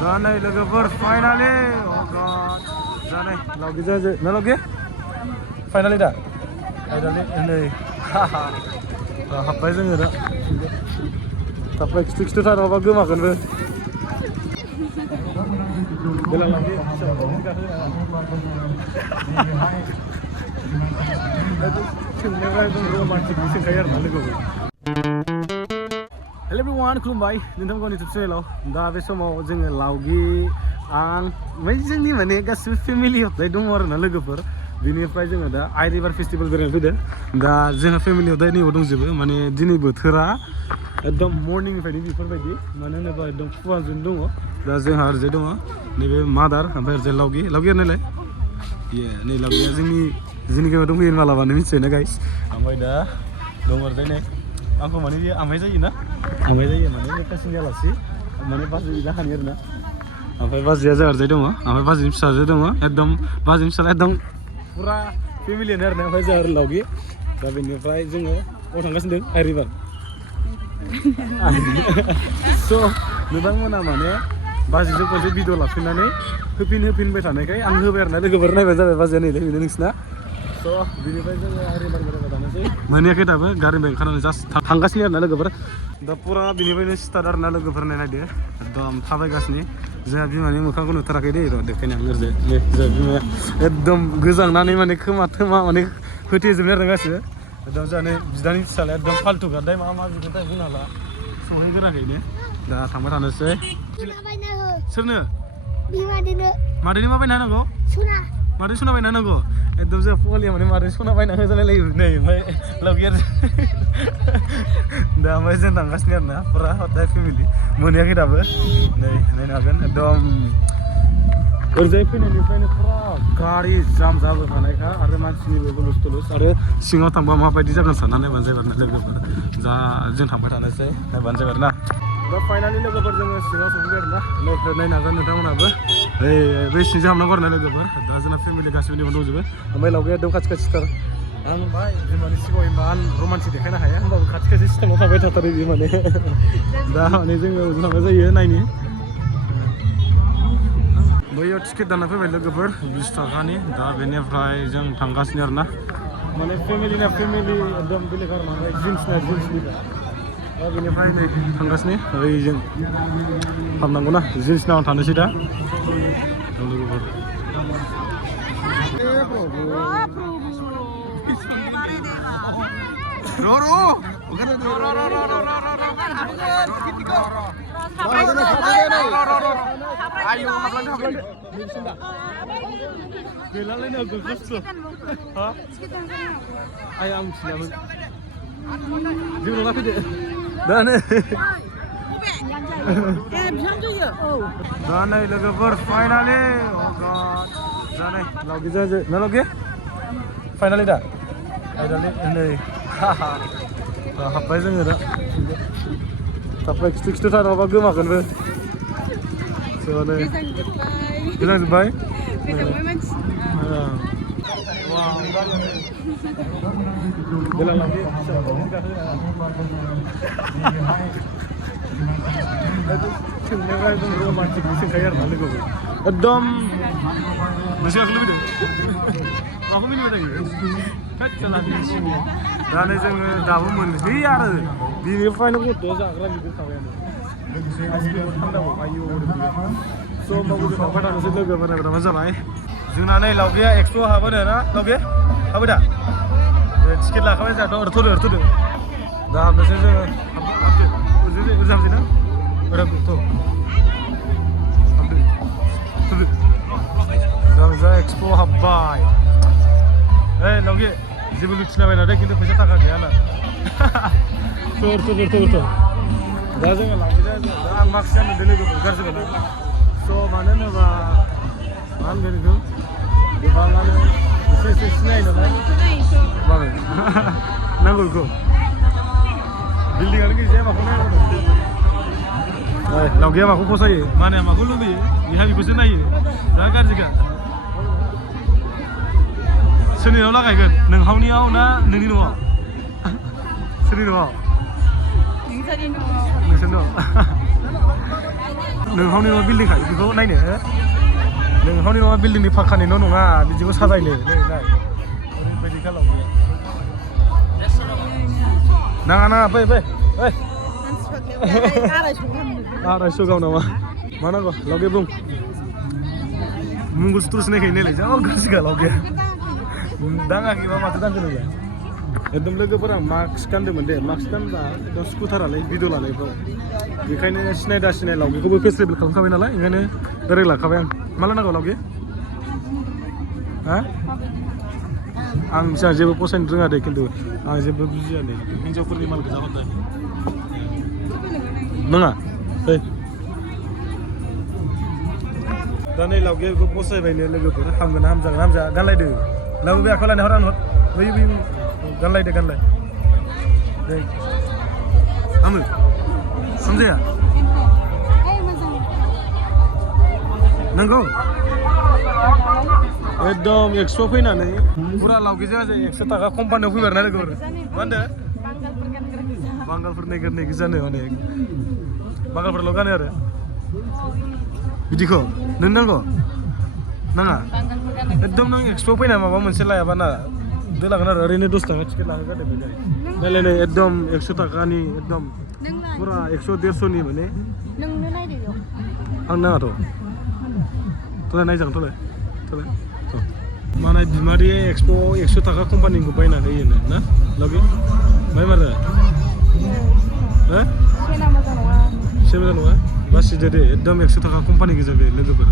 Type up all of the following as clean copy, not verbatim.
जानाय लोगोफोर फाइनाली जानाय लावगे जाजे ना लावगे फाइनाली दा फाइनाली नै हाबबाय जोङो दा थाबबाय खिथु थारावबा गोमागोनबो देलां लावगे रोमान्टिक सोंखायो आरोना लोगोफोर हेल' एभ्रिवान खुलुमबाय नोंथां गावनि इउटुब चेनेलाव दा बे समाव जोङो लावगि आं ओमफ्राय जोंनि माने गासिबो फेमिलि हप्ताय दङ आरोना लोगोफोर बिनिफ्राय जोङो दा आइ रिभार फेस्टिभेल बेरायनो फैदों दा जोंहा फेमिलियाव दा नैबाव दंजोबो माने दिनै बोथोरा एकदम मर्निंनिफ्रायनो बेफोरबायदि मानो होनोबा एकदम फुवाजों दङ दा जोंहा ओरैजाय दङ नैबे मादार ओमफ्राय ओरैजाय लावगि नायलाय नै लावगिया जोंनि गामियाव दंफैयो मालाबानो मिथियोना गाइस ओमफ्राय दा दङ ओरैजाय नै आंखौ माने बे आमाय जायोना आमाय जायो माने कासिनि आलासि माने बाजै जाखानि आरोना ओमफ्राय बाजैया जोंहा ओरैजाय दङ ओमफ्राय बाजैनि फिसाजो दङ एकदम बाजैनि फिसाला एकदम फुरा फेमिलियानो आरोना ओमफ्राय जोंहा आरो लावगि दा बेनिफ्राय जोङो बबाव थांगासिनो दं आइ रिभार स' नोंथांमोना माने बाजैजों खनसे भिडिअ लाफिननानै होफिनबाय थानायखाय आं होबाय आरोना लोगोफोर नायबाय जाबाय बाजैया नैलाय बेनो नोंसिना स' बिनिफ्राय जोङो आइ रिभार बेरायबाय थानोसै मोनहैयाखै दाबो गारिनिफ्राय ओंखारनानै जास्ट थांगासिनो आरोना लोगोफोर दा फुरा बिनिफ्रायनो स्टार्ट आरोना लोगोफोर नायदो एकदम थाबायगासिनो जोंहा बिमानि मोखांखौ नुथाराखै दे र' देखायनो आं ओरैजाय नै जोंहा बिमाया एकदम गोजांनानै माने खोमा थोमा माने होथेजोबनाय आरो गासिबो एकदम जोंहा नै बिदानि फिसालाया एकदम फाल्थु गारदाय मा बिदिनो बुंनो हाला सहैगोराखैनो दा थांबाय थानोसै सोरनो मादैनो मा बायना होनांगौ मादै सना बायना होनांगौ एकदम जोंहा फवालिया माने मादै सना बायना होजालायलायो नै ओमफ्राय लावगिया दा ओमफ्राय जों थांगासिनो आरोना फुरा हदाय फेमिलि मोनहैयाखै दाबो नै नायनो हागोन एकदम ओरैजाय फैनायनिफ्रायनो फुरा गारि जाम जाबोखानायखा आरो मानसिनिबो हुलुस थुलुस आरो सिङाव थांबा माबायदि जागोन सानना नायबानो जाबाय आरोना लोगोफोर जा जों थांबाय थानोसै नायबानो जाबाय आरोना दा फाइनालि लोगोफोर जोङो सिङाव सफैबाय आरोना नैफ्राय नायनो हागोन नोंथांमोनहाबो बै सिंजों हाबनांगौ आरोना लोगोफोर दा जोंना फेमिलि गासिबो दंजोबो ओमफ्राय लावगाया एकदम खाथिथार आं बाय बिमानि सिगाङाव इमान रमान्टिक देखायनो हाया होमबाबो खाथि सिस्टेमाव थाबाय थाथारो बे माने दा माने जोङो थांनाय जायो नायनो बैयाव टिकेट दानना फैबाय लोगोफोर 20 थाखानि दा बेनिफ्राय जों थांगासिनो आरोना माने फेमिलिना फेमिलि एकदम बेलेग आरो माने जिन्सनिफ्राय दा बेनिफ्राय नै थांगासिनो ओरैजों हाबनांगौ ना जिन्सनाव थानोसै दा लोगोफोर ayo hablan gelaलायनो गोगोस्थ हा आय आं मिथिलामोन जों ला फैदो दा नै जानाय लोगोफोर फाइनाली जानाय लावगे जाजे ना लावगे फाइनाली दा फाइनाली नै हाबबाय जोङो दा थाबबाय खिथु थारावबा गोमागोनबो गोजांजोब्बाय देलां लावगे सोंनायफ्रा एकदम रमान्टिक सोंखायो आरोना लोगोफोर एकदम नोंसोर आगोल लुबैदों माखौ मिनिबाय थायो दा नै जोङो दाबो मोनहैयो आरो बिनिफ्रायनो गथ' जाग्रा बिदि थाबायानो आइसक्रिम थान्दाबो आयु स' होमबाबो जों थांबाय थानोसै लोगोफोर नायबाय जाबाय जोंना नै लावगैया एक्सप' हाबोनो ना लावगे हाबो दा टिकेट लाखाबाय जोंहाथ' ओरथ'दो दा हाबनोसै जोङो हाबसै ना ओरथ' हाबदो दा एक्सप' हाबबाय लावगे जेबो लुथिलाबायना दे खिन्थु फैसा थाखा गैयाना ओरथ' दा जोङो लांफैदो दा आं माखासे मोनदों लोगोफोर गाज्रि मोना स' मानो होनोबा मा होनगोन बेखौ गोबाङानो एसे सिनायो नालाय माबे नांगौ बेखौ बिल्डिंआनो गैजाया माखौ नायनांगौ लावगैया माखौ फसायो माने माखौ लुबैयो बेहा बेखौसो नायो दा गाज्रिखा सोरनि न'आव लागायगोन नोंहावनियाव ना नोंनि न'आव सोरनि न'आव नोंसोरनि न'आव नोंहावनि न'आ बिल्डिं खायो बेखौ नायनो नोंहावनि न'आ बिल्डिंनि फाखानि न' नङा बिदिखौ साजायनो नै नाय ओरैबायदि खालामो नाङा फै 250 गाव नामा मा नांगौ लावगे बुं मंगलसूत्र सिनायखायो नायलाय जा गाज्रिखा लावगे दाङाखैबा माथो दांगोन नोंलाय एकदम लोगोफोरा मास्क गानदोंमोन दे मास्क गानबा एकदम स्कुटारालाय भिडिअ लानायफ्राव बेखायनो सिनाय लावगेखौबो फेस रिभिल खालामखाबाय नालाय ओंखायनो डाइरेक्ट लाखाबाय आं माला नांगौ लावगे हा आं बिसिबां जेबो फसायनो रोङा दे खिन्थु आं जेबो बुजिया दे हिन्जावफोरनि माल गोजा हरदों नङा दा नै लावगे बेखौ फसायबायनो लोगोफोर हामगोन ना हामजा गानलायदो लावगे बे आखायाव लानाय हर आं बै गानलायदो दे हामो समजाया नंगौ एकदम 100 फैनानै पुरा लावगेजों 100 थाखा कम्पानियाव फैबाय आरो लोगोफोर मा होनदों बांगालफोर नागिरनाय गोजानो माने बांगालफोरल' गानो आरो बिदिखौ नों नांगौ नाङा एकदम नों 100 फैना माबा मोनसे लायाबा ना दोलागोन आरो ओरैनो 10 थाखा टिकेट लानो गारदों नायलाय नै एकदम 100 थाखानि एकदम पुरा 100-150 नि माने नोंनो नायदो आं नाङाथ' तोलाय नायजागोन तोलाय माने बिमारि एक्सप' 100 थाखा कम्पानिखौ बायना होयो ना लावगे बाय मारो सेना मोजां नङा बासिदो दे एकदम 100 थाखा कम्पानि गोजा बे लोगोफोर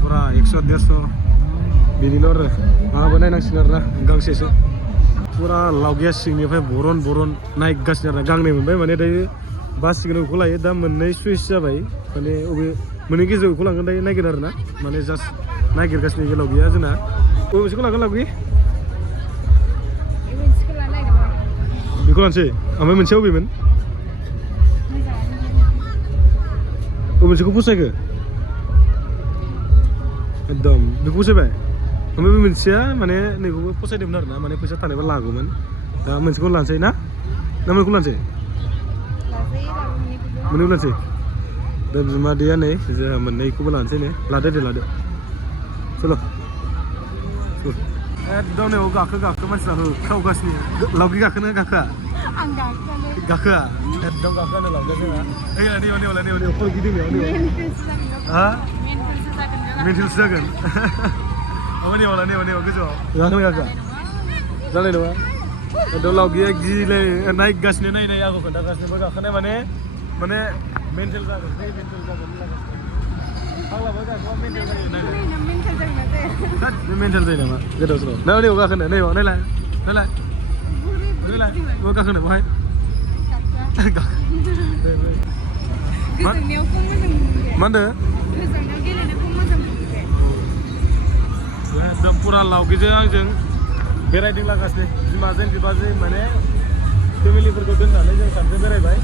पुरा 100-150 बिनिल' आरो माबा नायनांसिगोन आरो ना गांसेसो पुरा लावगेया सिंनिफ्राय बरन नायगासिनो आरो गांनै मोनबाय माने दायो बासिगोन बेखौ लायो दा मोननै सुइस जाबाय माने अबे मोननै गेजेराव बेखौ लांगोन दायो नायगोन आरो ना माने जास्ट नागिरगासिनो गोलाव गैया जोंना बबे मोनसेखौ लागोन लावगे बेखौ लानोसै ओमफ्राय मोनसेया बबेमोन मोनसेखौ फसायखो एकदम बेखौ फसायबाय ओमफ्राय बे मोनसेया माने नैखौबो फसायदोंमोन आरो ना माने फैसा थानायबा लागौमोन दा मोनसेखौ लानोसै ना मोनसेखौ लानोसै मोननैखौ लानोसै दा बिमादैया नै जोंहा मोननैखौबो लानोसै ने लादो चलो एकदम नै गाखो मानसिफ्रा होख्रावगासिनो लावगे गाखोआ एकदम गाखोआनो लावगे जोंहा नै फल गिदिंनायाव हा मेन्टेलसो जागोन नै गोजौआव गाखोआ जानाय नङा एकदम लावगेया गिलै नायगासिनो नाय आंखौ खोन्थागासिनो गाखोनाय माने मेन्टेल जागोन फाग्लाबो गाखोबा मेन्टेल जायो मेन्टेल जायो नामा गोदाव सोराव नैयाव गाखोनो नैयाव नायलाय गाखोनो बहाय मा होनदों एकदम पुरा लावगेजों आंजों बेरायदों लागासिनो बिमाजों बिबाजों माने फेमिलिफोरखौ दोननानै जों सानैजों बेरायबाय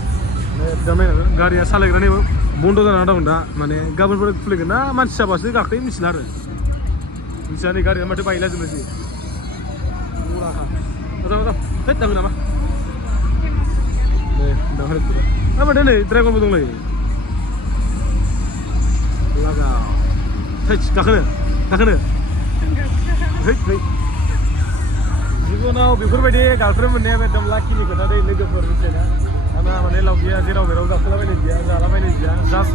एकदम नायनांगोन गारिया सालायग्रानिबो बन्द' जाना दं दा माने गाबोनफोर खुलिगोन ना मानसि जाबासो गाखोयो मिथिला आरो मिथिया नै गारिया माथो बायला जोबनोसै मोजां थाङो नामा दे माथो नै ड्राइभारबो दंलायो लागा गाखोनो जिबनाव बेफोरबायदि गार्लफ्रेन्ड मोननाया एकदम लाखिनि खोथा दै लोगोफोर मिथिना आंना माने लावगेया जेराव मेराव गाखोलाबायनाय गैया जालाबायनाय गैया जास्ट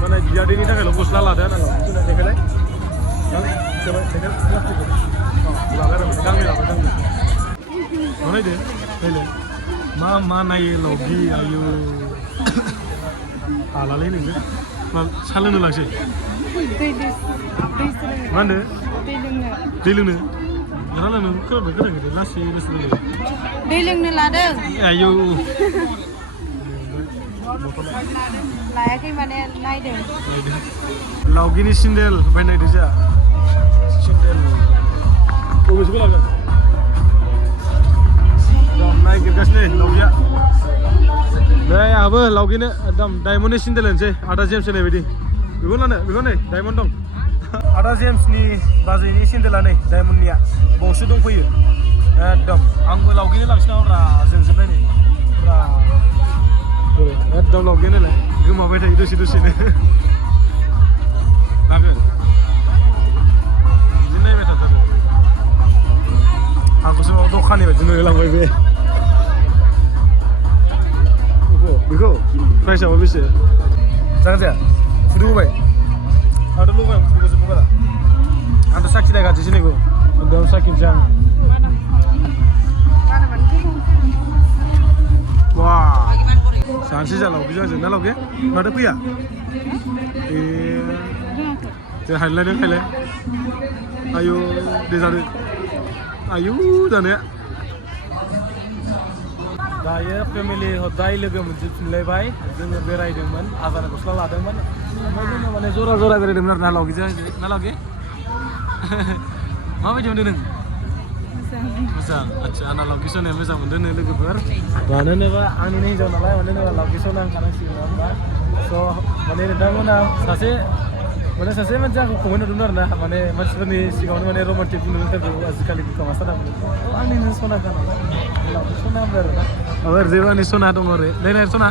माने बियादैनि थाखायल' गस्ला लादो आंना देखायलाय गांनै लाबाय नायदो मा नायो लावगे आयु हालालै नोङो सा लोंनो लांसै मा होनदो दै लोंनो खोनादों लासै दै लोंनो लादों आयौ लायाखै माने नायदों लावगेनि सेन्देल बायनायदो जा सेन्देल बबेसेखौ लागोन नायगिरगासिनो लावगेया नै आहाबो लावगेनो एकदम डायमन्डनि सेन्देल होनोसै आदा जेम्स होनाय बायदि बेखौ नै डायमन्ड दं आदा जेम्सनि बाजैनि सेन्देला नै डायमन्डनिया बावसो दंफैयो एकदम आंबो लावगेनो लांसिन हरा जोंजोबनाय नै एकदम लावगेनोलाय गोमाबाय थायो दसेनो लुबैसो जागोन जाया फुदु होबाय आंथ' लुबाय आं फुदुखौ जोबो बारा आंथ' साखिनाय गाज्रिसो नैखौ बेयाव साखिनोसै आं वा जानोसै जालाव बिजों आंजों ना लावगे माथो फैया ए जों हायलायदों आयु दे जादो आयु जानाया दायो फेमिलि हदाय लोगो मोनजोबफिनलायबाय जोङो बेरायदोंमोन आजारा गस्ला लादोंमोन ओमफ्राय जोङो माने जरा बेरायदोंमोन आरो ना लावगिजों ना लावगे माबायदि मोनदों नों मोजां आच्छा आंना लावगि सनाया मोजां मोनदों नो लोगोफोर मानो होनोबा आंनिनो हिन्जाव नालाय मानो होनोबा लावगि सना ओंखारनांसिगोन नङा होमबा स' माने नोंथांमोना सासे मानसि आंखौ खमाय नुदोंमोन आरो ना माने मानसिफोरनि सिगाङावनो माने रमान्टिक बुंनो रोंथारगौ आजिखालि बिखा साना मोनो आंनिनो सनाखा नालाय लावगि सना होनबाय आरो ना ओमफ्राय जेबो आंनि सना दङ आरो नायनाय सना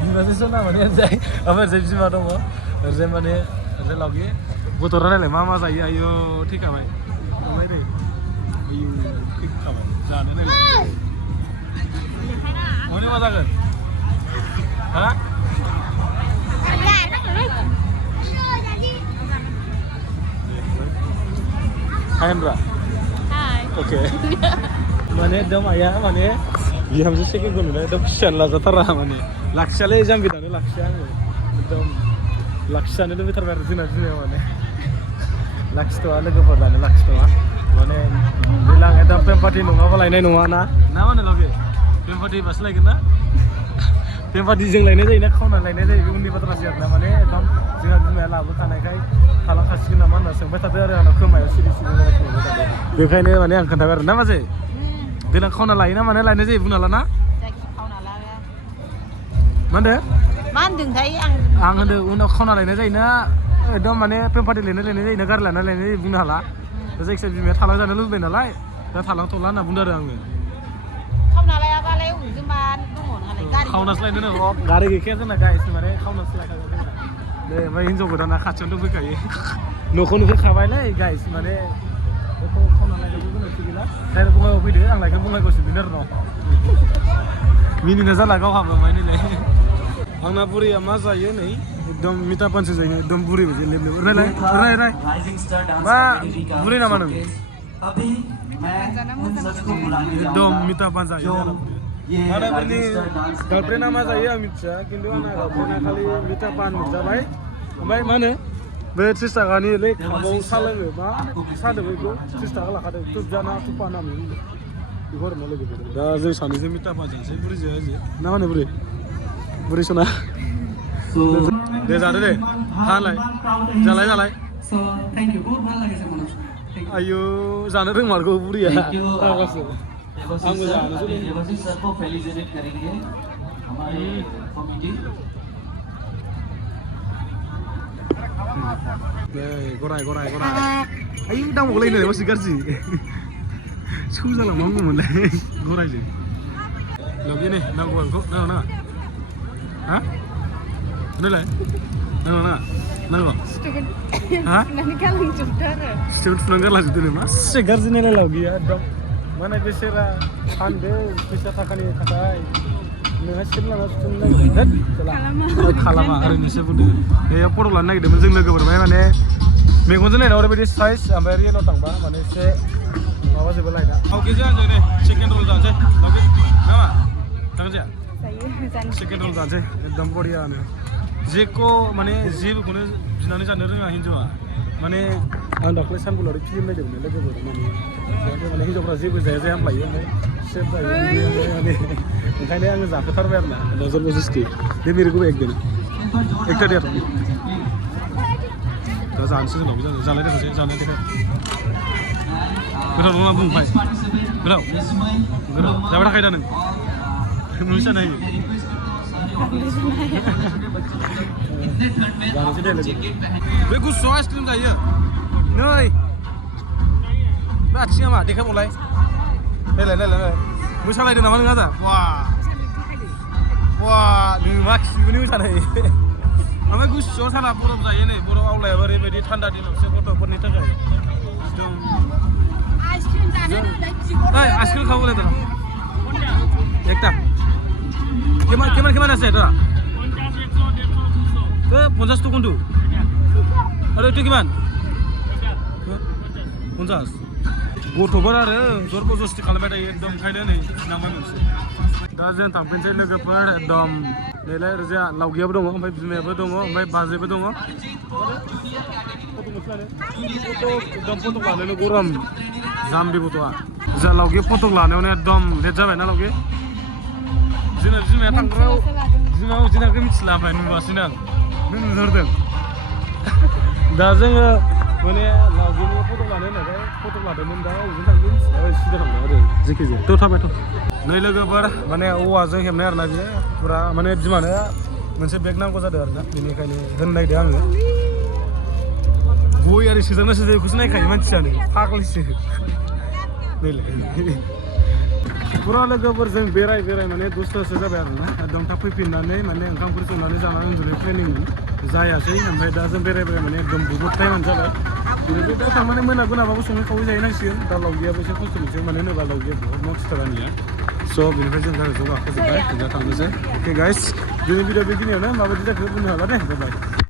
बिमासो सना माने जाय ओमफ्राय ओरैजाय बिमा दङ ओरैजाय माने ओरैजाय लावगि गथ'रा नायलाय मा जायो आयौ थैखाबाय थांबाय दै आयौ थैखाबाय जानो नायलाय माने मा जागोन हा Hai Andra. Hai. Oke. Mana dom ayah mana bihamnya sih kayak gini, dom kian lah zatara mana. Lakshalnya jam kita nih lakshalnya, dom lakshalnya itu betul betul jenis mana. Laks tuh ada kepada nih laks tuh, mana bilang ada pempati nunga apa lainnya nunga na, nama nih lagi pempati pas lagi na. Pempati jeng lainnya jadi nak kau na lainnya jadi undi betul asiat na mana, dom jangan cuma lagu tanah kai. Kalau kasih nama nasi, betul ada anak kemana sih बेखायनो माने आं खोन्थाबाय आरो ना माजे देनां खावना लायोना माने लायनाय जायो बुंना लाना मा होनदों मा होनदोंथाय आं होनदों उनाव खावना लायनाय जायोना एकदम माने पेम्पाति लायनाय जायोना गारि लाना लायनाय जायो बुंनो हाला दा जायखिजाया बिमाया थालां जानो लुबैबाय नालाय दा थालांथ'ला होनना बुंदों आरो आङो खावना लायाबालाय अबेजों मा दङ नालाय गारि खावनासो लायनो नो गारि गैखाया जोंना गाइस माने खावनासो लायखागोन जोंना दे ओमफ्राय हिनजाव गोदाना खाथियावनो दंफैखायो न'खौ नुफैखाबायलै गाइस माने बेखौ खावना लायनांगौ गोनांथि गैला डाइरेक्ट बङाइआव फैदो आं लायगोन बङाइगावसो बिनो आरो न' मिनिनो जाला गावहाबो मायनिलाय आंना बुरैया मा जायो नै एकदम मिथा पानसो जायो एकदम बुरै बायदि लेब लेब राय मा बुरै नामा नों एकदम मिथा पान जायो आंना बुरैनि गार्लफ्रेन्डआ मा जायो आं मिथिया खिन्थु आंना गार्लफ्रेन्डआ खालि मिथा पान मोनजाबाय ओमफ्राय मा होनो बे 30 थाखानि लै खाबाव सा लोङो मा सादों बेखौ 30 थाखा लाखादों थुबजाना थुपा नाम बेखौ आरो मा लोगो दा जों सानैजों मिथा पान जानोसै बुरैजों आजो ना मा होनो बुरै सना दे जादो दे हालाय जालाय आयु जानो रोंमारगौ बुरैया आंबो जानोसै सबको फेलिसिटेट करेंगे हमारे कमिटी गराय आयु दामावलाय नै मासे गाज्रि सौजालांनांगौमोनलाय गरायजों लगे नै नांगौ आंखौ नाङा हा नैलाय नांगौ हा नानि गालांजोबदो आरो सिथेव थुनानै गारलाजोबदो नो मासे गाज्रि नायलाय लावगिया एकदम माने बेसेरा फानदो फैसा थाखानि थाखाय नोंहा सिट लाना सुथुंनो नागिरदों खालामा ओरैनोसो बुंदो बेयाव फट' लानो नागिरदोंमोन जों लोगोफोरबाय माने मेगनजों नायनायाव ओरैबायदि साइज ओमफ्राय रियेलाव थांबा माने एसे माबाजोबो लायदा लावगिजों आंजों नै सेकेन्ड रल जानोसै लावगि नामा थांगोन जाया सेकेन्ड रल जानोसै एकदम बरियानो जेखौ माने जेबोखौनो बिनानै जानो रोङा हिन्जावा माने आं दाख्लै सानबुलारि फिल्म नायदोंमोन लोगोफोर माने हिन्जावफ्रा जेबो जाया होनलायो ओमफ्राय सेफ जायो माने ओंखायनो आङो जाखोथारबाय आरो ना नजर बजिसखि बे मेरे को एक दिन एकटा दे दा जानोसै जोंनाव जानाय दोनसै जानाय देखो गोथाव नङा बुंबाय गोथाव जाबाय थाखायो दा नों नोंसो नायो जानोसै दे लोगो बे गुसुआव आइसक्रिम जायो नै बे आथिङा मा देखायबावलाय नायलाय मोसालायदों नामा नों आदा वा नों मा खिगुनि मोसानाय ओमफ्राय गुसुआव साना बरफ जायो नै बरफ आवलायाबो ओरैबायदि थान्दा दिनावसो गथ'फोरनि थाखाय एकदम आइसक्रिम खाबोलाय दाना एकटा কিমান আছে এটা 50 টো কোনটো আৰু এইটো কিমান 50 गथ'फोर आरो जबरदस्ति खालामबाय थायो एकदम ओंखायनो नै नांबाय मोनसे दा जों थांफिनसै लोगोफोर एकदम नैलाय ओरैजा लावगियाबो दङ ओमफ्राय बिमायाबो दङ ओमफ्राय बाजैबो दङ एकदम फट' लानायानो गरम जाम्बि गथ'आ जा लावगि फट' लानायावनो एकदम लेट जाबायना लावगि जोंना बिमाया थांग्रायाव बिमायाव जोंनाखौ मिथिला ओमफ्राय नुवासैनो आं नों नुहुरदों दा जोङो माने लावगिनि फट' लानो होननायखाय फट' लादोंमोन दा अबेजों थांगोन सिदा थांबाय आरो जेखि जाया थ' थाबायथ' नै लोगोफोर माने औवाजों हेबनाय आरोना बियो फुरा माने बिमानो मोनसे बेग नांगौ जादों आरोना बेनिखायनो होनो नागिरदों आङो गय आरो सोजाना सोजायखौसो नायखायो मानसियानो फाग्लिसो नैलाय फुरा लोगोफोर जों बेराय माने दसथासो जाबाय आरोना एकदम थाब फैफिननानै माने ओंखामफोर संनानै जानानै उन्दुनाय प्लेनिंमोन जायासै ओमफ्राय दा जों बेराय माने एकदम बहुत टाइमानो जाबाय बेनिफ्राय दा थांनानै मोनाबाबो सङै खावै जाहैनांसिगोन दा लावगियाबो एसे खस्थ' मोनसै मानो होनोबा लावगिया बहुत मस्त रानिया स' बेनिफ्राय जों गारिखौ गाखोजोब्बाय दा थांनोसै अके गाइस दिनै भिडिअ बेखिनियावनो माबायदि जाखो बुंनो हाला दे बाय